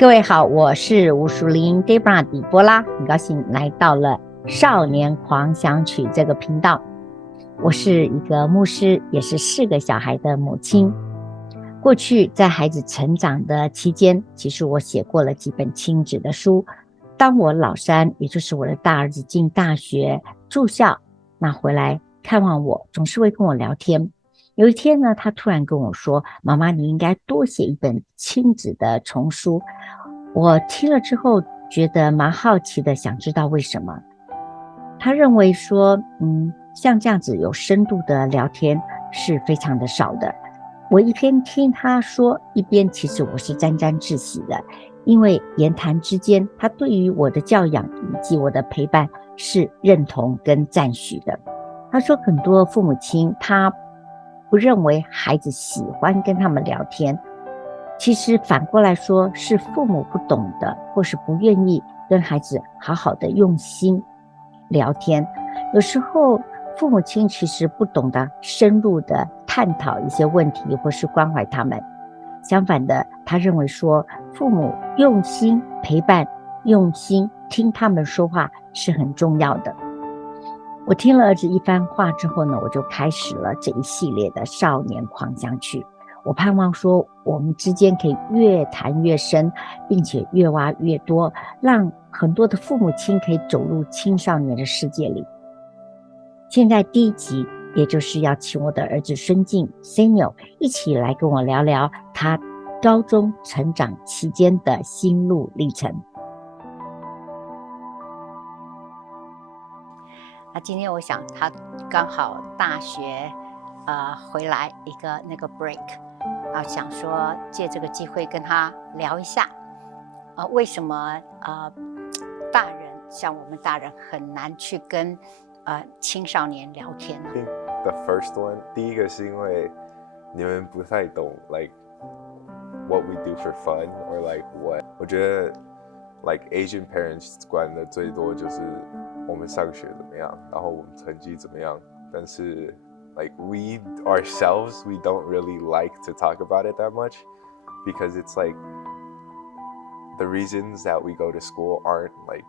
各位好，我是吴淑玲 Debra 底波拉，很高兴来到了少年狂想曲这个频道。我是一个牧师，也是4个小孩的母亲。过去在孩子成长的期间，其实我写过了几本亲子的书。当我老三，也就是我的大儿子进大学住校，那回来看望我，总是会跟我聊天。有一天呢，他突然跟我说，妈妈，你应该多写一本亲子的丛书。我听了之后觉得蛮好奇的，想知道为什么。他认为说像这样子有深度的聊天是非常的少的。我一边听他说，一边其实我是沾沾自喜的，因为言谈之间他对于我的教养以及我的陪伴是认同跟赞许的。他说很多父母亲他不认为孩子喜欢跟他们聊天，其实反过来说是父母不懂得，或是不愿意跟孩子好好的用心聊天。有时候父母亲其实不懂得深入的探讨一些问题，或是关怀他们。相反的，他认为说父母用心陪伴，用心听他们说话是很重要的。我听了儿子一番话之后呢，我就开始了这一系列的少年狂想曲。我盼望说我们之间可以越谈越深，并且越挖越多，让很多的父母亲可以走入青少年的世界里。现在第1集，也就是要请我的儿子孙静 Samuel 一起来跟我聊聊他高中成长期间的心路历程。那今天我想他刚好大学回来一个那个 break，想说借这个机会跟他聊一下为什么大人像我们大人很难去跟青少年聊天呢？ I think the first one， 第一个是因为你们不太懂 like what we do for fun or like what， 我觉得 like Asian parents 管的最多就是我们上学怎么样，然后我们成绩怎么样，但是 like we ourselves we don't really like to talk about it that much because it's like the reasons that we go to school aren't like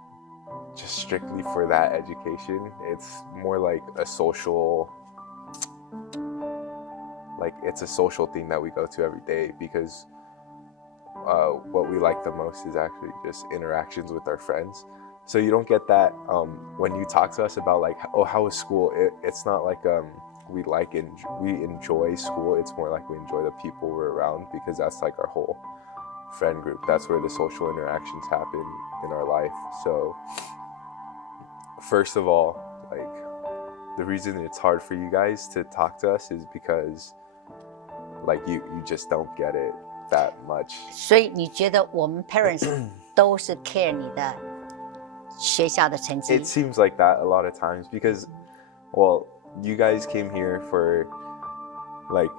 just strictly for that education. It's more like a social, like it's a social thing that we go to every day because what we like the most is actually just interactions with our friends. So you don't get that when you talk to us about like, oh, how was school? It's not like we enjoy school. It's more like we enjoy the people we're around because that's like our whole friend group. That's where the social interactions happen in our life. So first of all, like the reason it's hard for you guys to talk to us is because like you just don't get it that much. 所以你觉得我们 parents 都是 care 你的学校的成绩？ It seems like that a lot of times because, well, you guys came here for like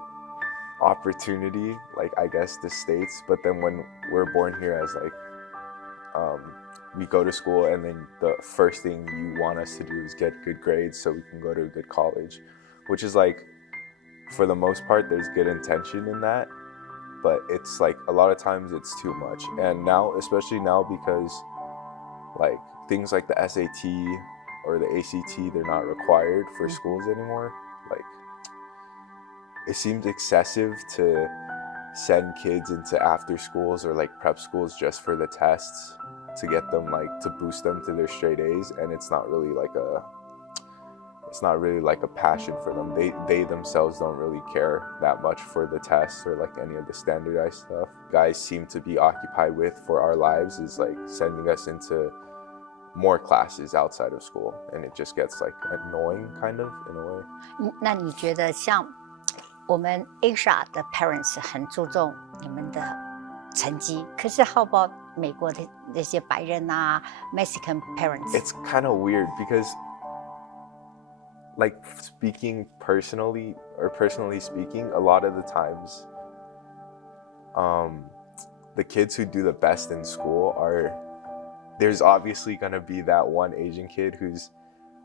opportunity, like I guess the States, but then when we're born here as like we go to school and then the first thing you want us to do is get good grades so we can go to a good college, which is like for the most part there's good intention in that, but it's like a lot of times it's too much. And now, especially now, because like things like the SAT or the ACT, they're not required for schools anymore. Like it seems excessive to send kids into after schools or like prep schools just for the tests to get them like to boost them to their straight A's, and it's not really like a passion for them. They themselves don't really care that much for the tests or like any of the standardized stuff guys seem to be occupied with for our lives is like sending us into more classes outside of school, and it just gets like annoying kind of in a way. 那你觉得像我们 Asia 的 parents 很注重你们的成绩，可是 how about 美国的那些白人Mexican parents? It's kind of weird because like speaking personally speaking, a lot of the times the kids who do the best in school there's obviously going to be that one Asian kid who's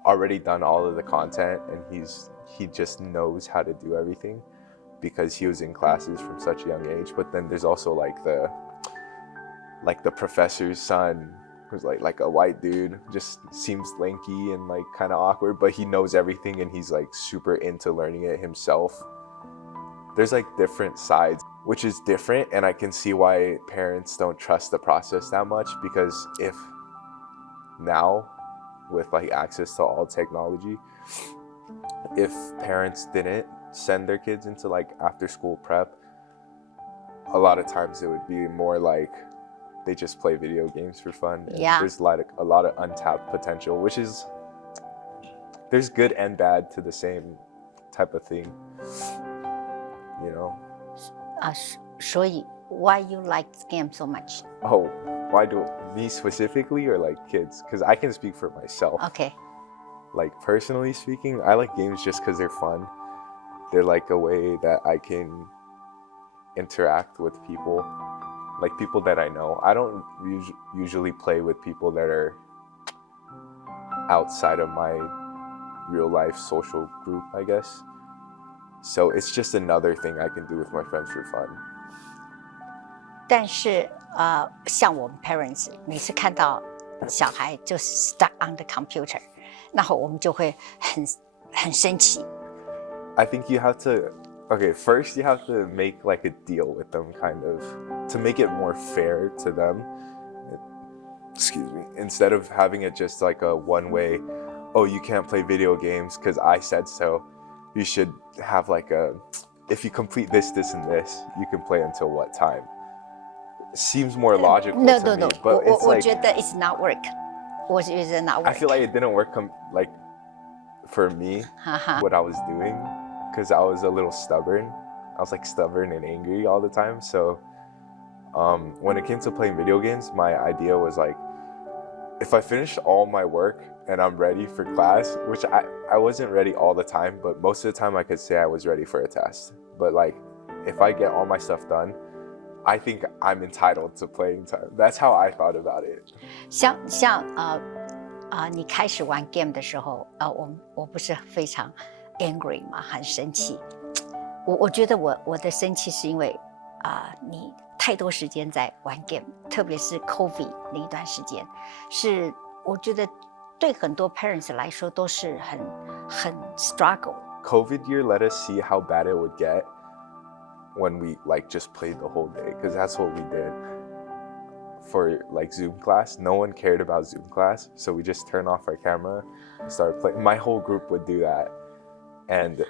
already done all of the content and he just knows how to do everything because he was in classes from such a young age. But then there's also like like the professor's son, who's like a white dude, just seems lanky and like kind of awkward, but he knows everything and he's like super into learning it himself. There's like different sides, which is different, and I can see why parents don't trust the process that much, because if now with like access to all technology, if parents didn't send their kids into like after school prep, a lot of times it would be more like they just play video games for fun. And there's a lot of untapped potential, which is, there's good and bad to the same type of thing, you know? 所以 why you like game so much? Oh, why do me specifically or like kids? Because I can speak for myself. Okay. Like personally speaking, I like games just because they're fun. They're like a way that I can interact with people, like people that I know. I don't usually play with people that are outside of my real life social group, I guess. So it's just another thing I can do with my friends for fun. 但是像我们 parents 每次看到小孩就是 stuck on the computer， 然后我们就会很生气。I think you have to, okay, first you have to make like a deal with them, kind of, to make it more fair to them. Excuse me. Instead of having it just like a one-way, oh, you can't play video games because I said so. You should have like a, if you complete this, this, and this, you can play until what time? Seems more logical to me, but it's like, 我觉得 it's not work. 我觉得 not work. I feel like it didn't work like for me, what I was doing, because I was a little stubborn. I was like stubborn and angry all the time. So when it came to playing video games, my idea was like, if I finish all my work and I'm ready for class, which I wasn't ready all the time, but most of the time I could say I was ready for a test. But like, if I get all my stuff done, I think I'm entitled to playing time. That's how I thought about it. 像你开始玩 game 的时候，我不是非常 angry 嘛，很生气。我觉得我的生气是因为你太多时间在玩 game， 特别是 COVID 那一段时间，是我觉得对很多 parents 来说都是很 struggle。COVID year let us see how bad it would get when we like just played the whole day, because that's what we did for like Zoom class. No one cared about Zoom class, so we just turned off our camera and started playing. My whole group would do that, and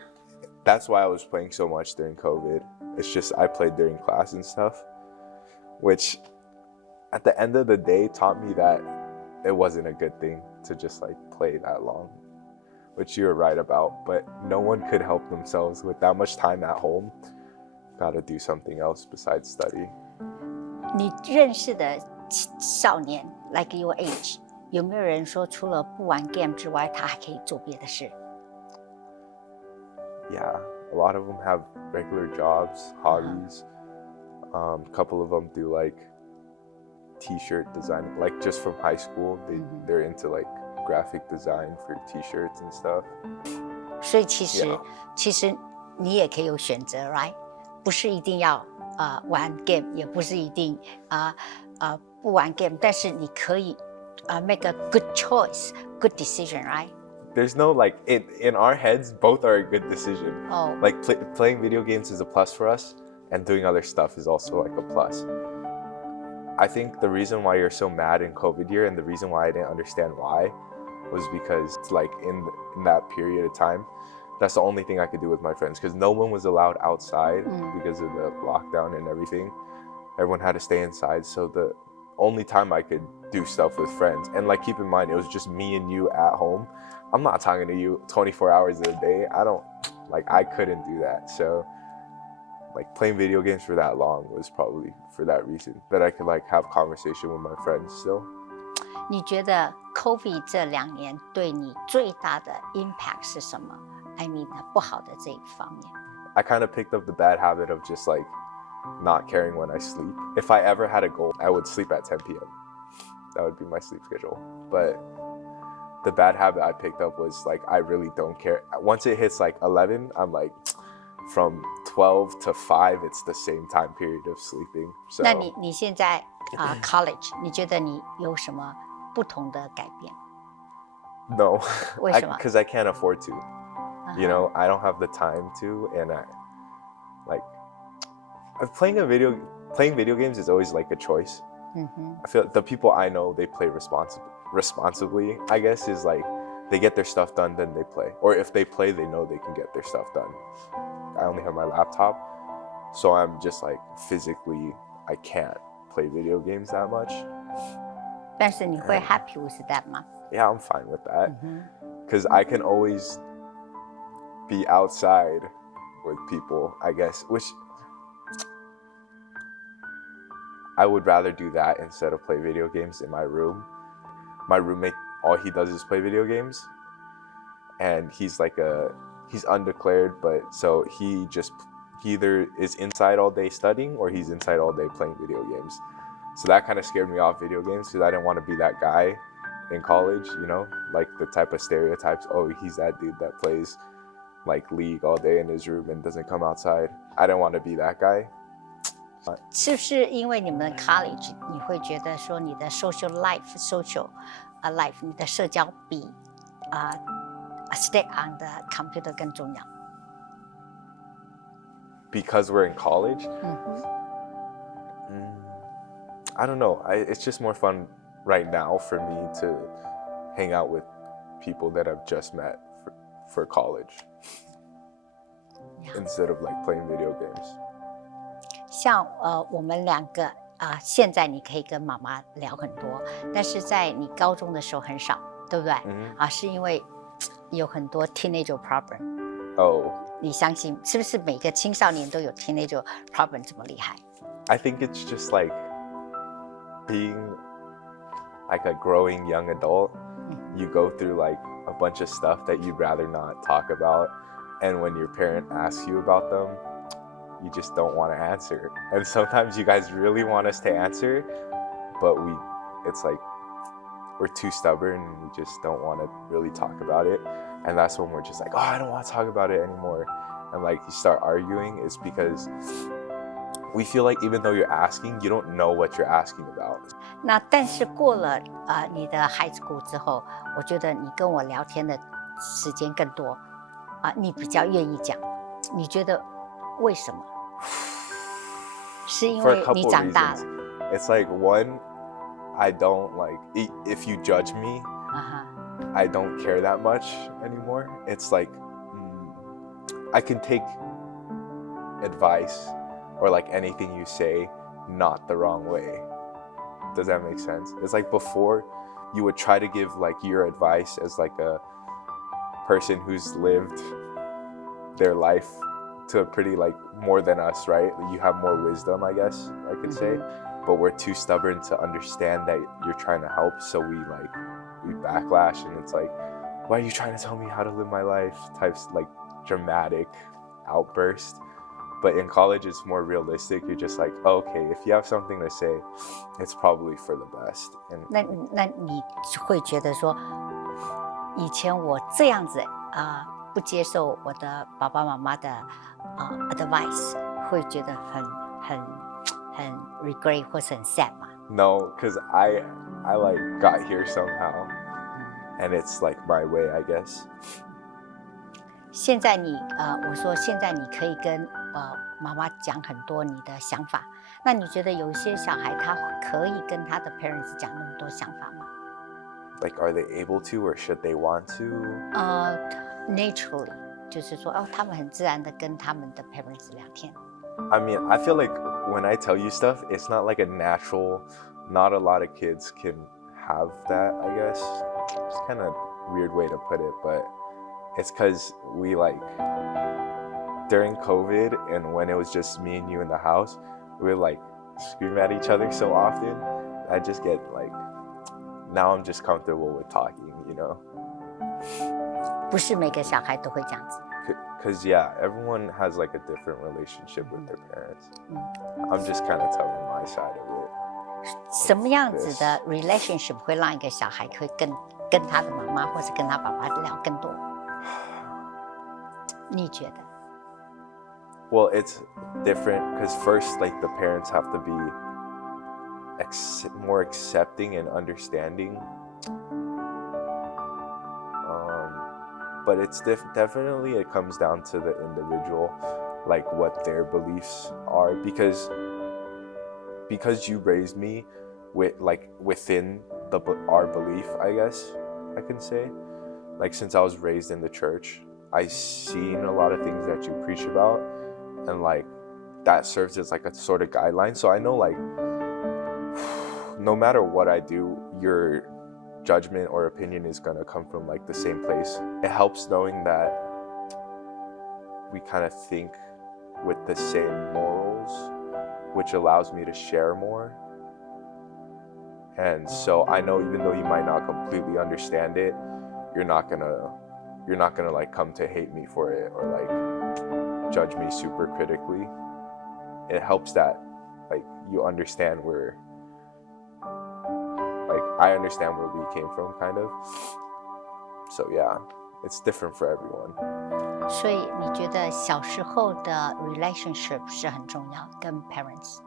that's why I was playing so much during COVID. It's just I played during class and stuff, which at the end of the day taught me that it wasn't a good thing to just like play that long, which you're right about. But no one could help themselves with that much time at home. Gotta do something else besides study. 你认识的少年 like your age， 有没有人说除了不玩 game 之外，他还可以做别的事？ Yeah, a lot of them have regular jobs, hobbies. A couple of them do like t-shirt design, like just from high school. They're into like graphic design for t-shirts and stuff. 所以其实你也可以有选择 right？ 不是一定要玩 game， 也不是一定不玩 game， 但是你可以make a good choice, good decision, right? There's no like in our heads, both are a good decision. Oh. Like playing video games is a plus for us, and doing other stuff is also like a plus. I think the reason why you're so mad in COVID year, and the reason why I didn't understand why, was because it's like in that period of time, that's the only thing I could do with my friends, because no one was allowed outside because of the lockdown and everything. Everyone had to stay inside, so the only time I could do stuff with friends, and like keep in mind, it was just me and you at home. I'm not talking to you 24 hours a day. I couldn't do that. So like playing video games for that long was probably for that reason, that I could like have conversation with my friends still. 你觉得 COVID 这2年对你最大的 impact 是什么？ I mean 不好的这一方面。 I kind of picked up the bad habit of just like not caring when I sleep. If I ever had a goal, I would sleep at 10 p.m. That would be my sleep schedule. But the bad habit I picked up was like, I really don't care. Once it hits like 11, I'm like, from 12 to 5, it's the same time period of sleeping. So 那你现在 college， 你觉得你有什么不同的改变？ No, 为什么？ because I can't afford to. You know, I don't have the time to, and playing video games is always like a choice. I feel like the people I know, they play responsibly, I guess, is like they get their stuff done, then they play. Or if they play, they know they can get their stuff done. I only have my laptop, so I'm just like physically, I can't play video games that much. 但是你会 happy with that 吗？ Yeah, I'm fine with that. Because I can always be outside with people, I guess, which I would rather do that instead of play video games in my room. My roommate, all he does is play video games. And he's undeclared, but so he either is inside all day studying or he's inside all day playing video games. So that kind of scared me off video games because I didn't want to be that guy in college, you know, like the type of stereotypes. Oh, he's that dude that plays like League all day in his room and doesn't come outside. I didn't want to be that guy. 是不是因为你们的 college， 你会觉得说你的 social life， 你的社交比stay on the computer 更重要？ Because we're in college? I don't know. It's just more fun right now for me to hang out with people that I've just met for college instead of like playing video games. 像我们两个现在你可以跟妈妈聊很多，但是在你高中的时候很少，对不对？是因为有很多 teenager problem。你相信是不是每个青少年都有 teenager problem 这么厉害？ I think it's just like being like a growing young adult. You go through like a bunch of stuff that you'd rather not talk about, and when your parent asks you about them, you just don't want to answer. And sometimes you guys really want us to answer, but it's like we're too stubborn and we just don't want to really talk about it. And that's when we're just like, oh, I don't want to talk about it anymore. And like you start arguing, it's because we feel like even though you're asking, you don't know what you're asking about. 那但是过了你的 high school 之后，我觉得你跟我聊天的时间更多你比较愿意讲，你觉得为什么？是因为你长大了。 It's like one, I don't like if you judge me, I don't care that much anymore. It's like I can take advice or like anything you say not the wrong way. Does that make sense? It's like before you would try to give like your advice as like a person who's lived their life to a pretty like more than us, right? You have more wisdom, I guess I could say, but we're too stubborn to understand that you're trying to help, so we backlash, and it's like, why are you trying to tell me how to live my life? Types like dramatic outburst. But in college it's more realistic. You're just like, oh, okay, if you have something to say, it's probably for the best. And 那你会觉得说，以前我这样子不接受我的爸爸妈妈的advice， 会觉得很 regret 或是很 sad 吗？ No, because I like got here somehow, and it's like my way, I guess. 现在我说现在你可以跟妈妈讲很多你的想法，那你觉得有一些小孩他可以跟他的 parents 讲那么多想法吗？ Like, are they able to, or should they want to? Naturally， 就是说他们很自然的跟他们的 parents 聊天。 I mean, I feel like when I tell you stuff, it's not like a natural. Not a lot of kids can have that, I guess. It's kind of a weird way to put it, but it's because we like during COVID and when it was just me and you in the house, we would like scream at each other so often. I just get like, now I'm just comfortable with talking, you know? 不是每个小孩都会这样子。 Because yeah, everyone has like a different relationship with their parents. I'm just kind of telling my side of it. 什么样子的 relationship 会让一个小孩可以跟他的妈妈或是跟他爸爸聊更多？你觉得？ Well, it's different because first, like the parents have to be more accepting and understanding. But it's definitely it comes down to the individual, like what their beliefs are, because you raised me within our belief, I guess I can say. Like since I was raised in the church, I seen a lot of things that you preach about, and like that serves as like a sort of guideline. So I know like no matter what I do, your judgment or opinion is gonna come from like the same place. It helps knowing that we kind of think with the same morals, which allows me to share more. And so I know even though you might not completely understand it, you're not gonna like come to hate me for it or like judge me super critically. It helps that like you understand where like I understand where we came from kind of. So yeah, it's different for everyone. 所以你觉得小时候的 relationship 是很重要，跟 parents？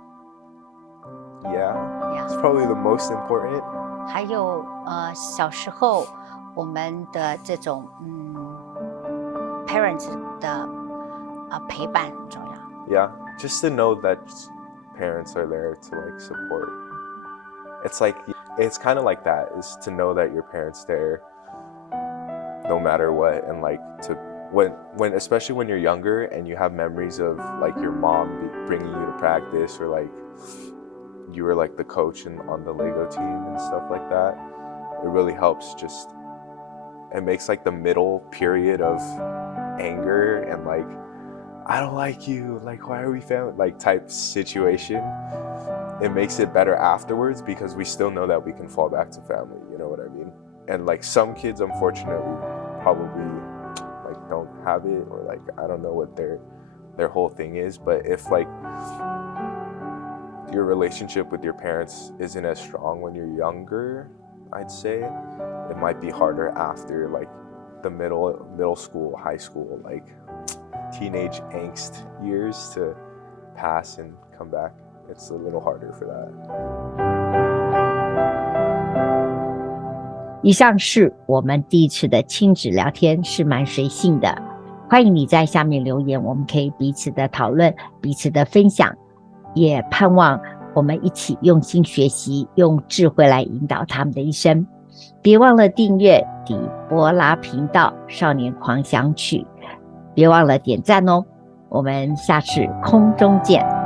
Yeah, it's probably the most important. 还有小时候我们的这种parents 的陪伴很重要。Yeah, just to know that parents are there to like support. It's kind of like that, is to know that your parents there no matter what, and like to when especially when you're younger and you have memories of like your mom bringing you to practice, or like you were like the coach on the Lego team and stuff like that. It really helps. Just it makes like the middle period of anger and like I don't like you, like why are we family, like type situation, it makes it better afterwards because we still know that we can fall back to family, you know what I mean? And like some kids unfortunately probably like don't have it, or like I don't know what their whole thing is, but if like your relationship with your parents isn't as strong when you're younger, I'd say it might be harder after like the middle school, high school, like teenage angst years to pass and come back. It's a little harder for that. 以上是我们第一次的亲子聊天，是蛮随性的，欢迎你在下面留言，我们可以彼此的讨论，彼此的分享，也盼望我们一起用心学习，用智慧来引导他们的一生。别忘了订阅底波拉频道少年狂想曲，别忘了点赞哦，我们下次空中见。